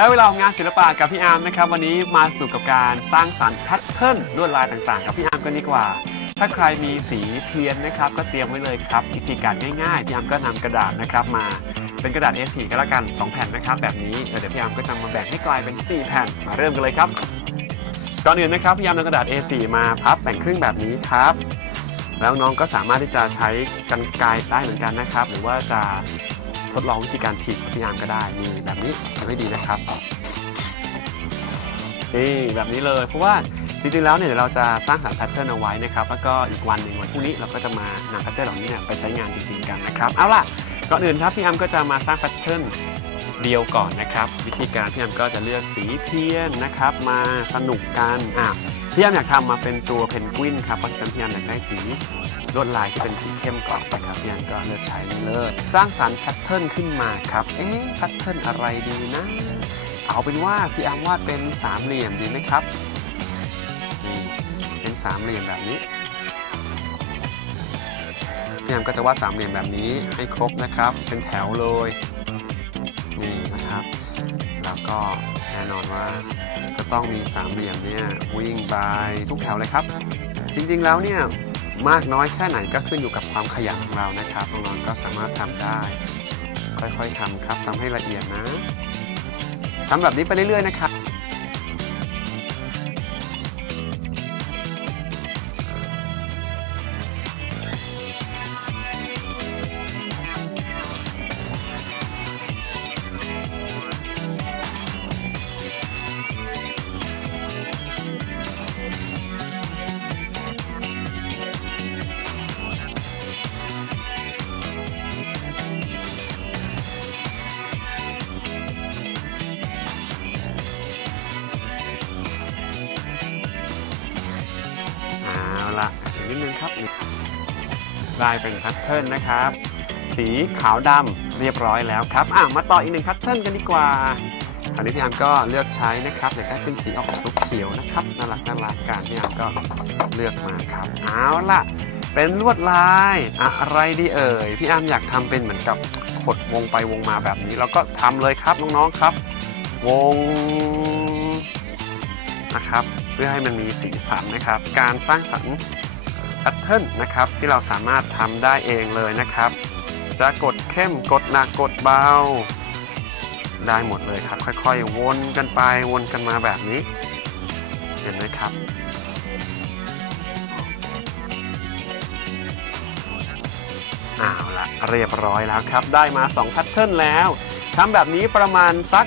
ได้เวลาของงานศิลปะกับพี่อาร์มนะครับ วันนี้มาสนุกกับการสร้างสรรค์แพทเทิร์นลวดลายต่างๆ กับพี่อาร์มกันดีกว่า ถ้าใครมีสีเทียนนะครับ ก็เตรียมไว้เลยครับวิธีการง่ายๆพี่อาร์มก็นำกระดาษนะครับมาเป็นกระดาษ A4 ก็แล้วกัน 2 แผ่นนะครับ แบบนี้เดี๋ยวพี่อาร์มก็จะมาแบ่งให้กลายเป็น 4 แผ่นมาเริ่มกันเลยครับก่อนอื่นนะครับพี่อาร์มนำกระดาษ A4 มาพับแบ่งครึ่งแบบนี้ครับแล้วน้องก็สามารถที่จะใช้กันไกรได้เหมือนกันนะครับ หรือว่าจะ ทดลองวิธีการฉีกของพี่อามก็ได้นี่แบบนี้ทำให้ดีนะครับนี่แบบนี้เลยเพราะว่าจริงๆแล้วเนี่ยเดี๋ยวเราจะสร้างสรรค์แพทเทิร์นเอาไว้นะครับแล้วก็อีกวันหนึ่งวันพรุ่งนี้เราก็จะมานำแพทเทิร์นเหล่านี้เนี่ยไปใช้งานจริงๆกันนะครับเอาล่ะก่อนอื่นครับพี่อาร์มก็จะมาสร้างแพทเทิร์นเดียวก่อนนะครับ วิธีการพี่อาร์มก็จะเลือกสีเทียนนะครับ มาสนุกกันอะ พี่อมอยากทำมาเป็นตัวเพนกวินครับเพราะฉะนั้นพี่อมอยากได้สีลวดลายที่เป็นสีเข้มก่อนนะครับพี่อันก็เลือกใช้เลยสร้างสรรค์แพทเทิร์นขึ้นมาครับ เอ๊ะแพทเทิร์นอะไรดีนะ เอาเป็นว่าพี่อัมวาดเป็นสามเหลี่ยมดีไหมครับนี่เป็นสามเหลี่ยมแบบนี้พี่อัมก็จะวาดสามเหลี่ยมแบบนี้ให้ครบนะครับ เป็นแถวเลยนี่นะครับ แล้วก็แน่นอนว่าก็ต้องมีสามเหลี่ยมเนี่ยวิ่งไปทุกแถวเลยครับ จริงๆแล้วเนี่ยมากน้อยแค่ไหนก็ขึ้นอยู่กับความขยันของเรานะครับน้องๆก็สามารถทำได้ ค่อยๆทำครับทำให้ละเอียดนะทำแบบนี้ไปเรื่อยๆนะครับ นิดนึงครับลายเป็นแพทเทิร์นนะครับ สีขาวดำเรียบร้อยแล้วครับอะมาต่ออีกหนึ่งแพทเทิร์นกันดีกว่าคราวนี้พี่อามก็เลือกใช้นะครับอยากได้เป็นสีออกสุกเขียวนะครับน่ารักน่ารักการพี่อามก็เลือกมาครับเอาละเป็นลวดลายอะไรดีเอ่ยพี่อามอยากทำเป็นเหมือนกับขดวงไปวงมาแบบนี้ แล้วก็ทำเลยครับน้องๆครับ วงนะครับ เพื่อให้มันมีสีสันนะครับ การสร้างสรรค์ แพทเทิร์นนะครับที่เราสามารถทำได้เองเลยนะครับ จะกดเข้มกดหนักกดเบา ได้หมดเลยครับ ค่อยๆ วนกันไปวนกันมาแบบนี้ เห็นไหมครับเอาละเรียบร้อยแล้วครับ ได้มา2แพทเทิร์นแล้วทำแบบนี้ประมาณสัก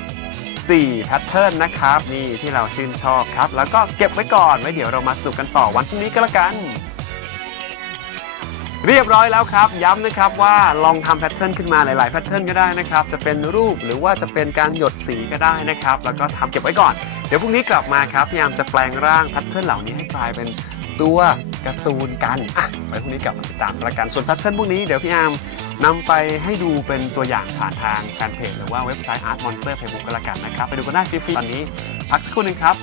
4แพทเทิร์นนะครับ นี่ที่เราชื่นชอบครับ แล้วก็เก็บไว้ก่อนไว้เดี๋ยวเรามาสนุกกันต่อวันพรุ่งนี้ก็แล้วกัน เรียบร้อยแล้วครับ ย้ำนะครับว่าลองทำแพทเทิร์นขึ้นมาหลาย ๆ แพทเทิร์นก็ได้นะครับ จะเป็นรูปหรือว่าจะเป็นการหยดสีก็ได้นะครับ แล้วก็ทำเก็บไว้ก่อน เดี๋ยวพรุ่งนี้กลับมาครับ พยายามจะแปลงร่างแพทเทิร์นเหล่านี้ให้กลายเป็นตัวการ์ตูนกัน อะ ไว้พรุ่งนี้กลับมาติดตามกันละกัน ส่วนแพทเทิร์นพวกนี้เดี๋ยวพี่อามนำไปให้ดูเป็นตัวอย่างผ่านทางแฟนเพจหรือว่าเว็บไซต์ Art Monster Facebook ก็แล้วกันนะครับ ไปดูกันได้ฟรีๆตอนนี้ พักสักครู่หนึงครับ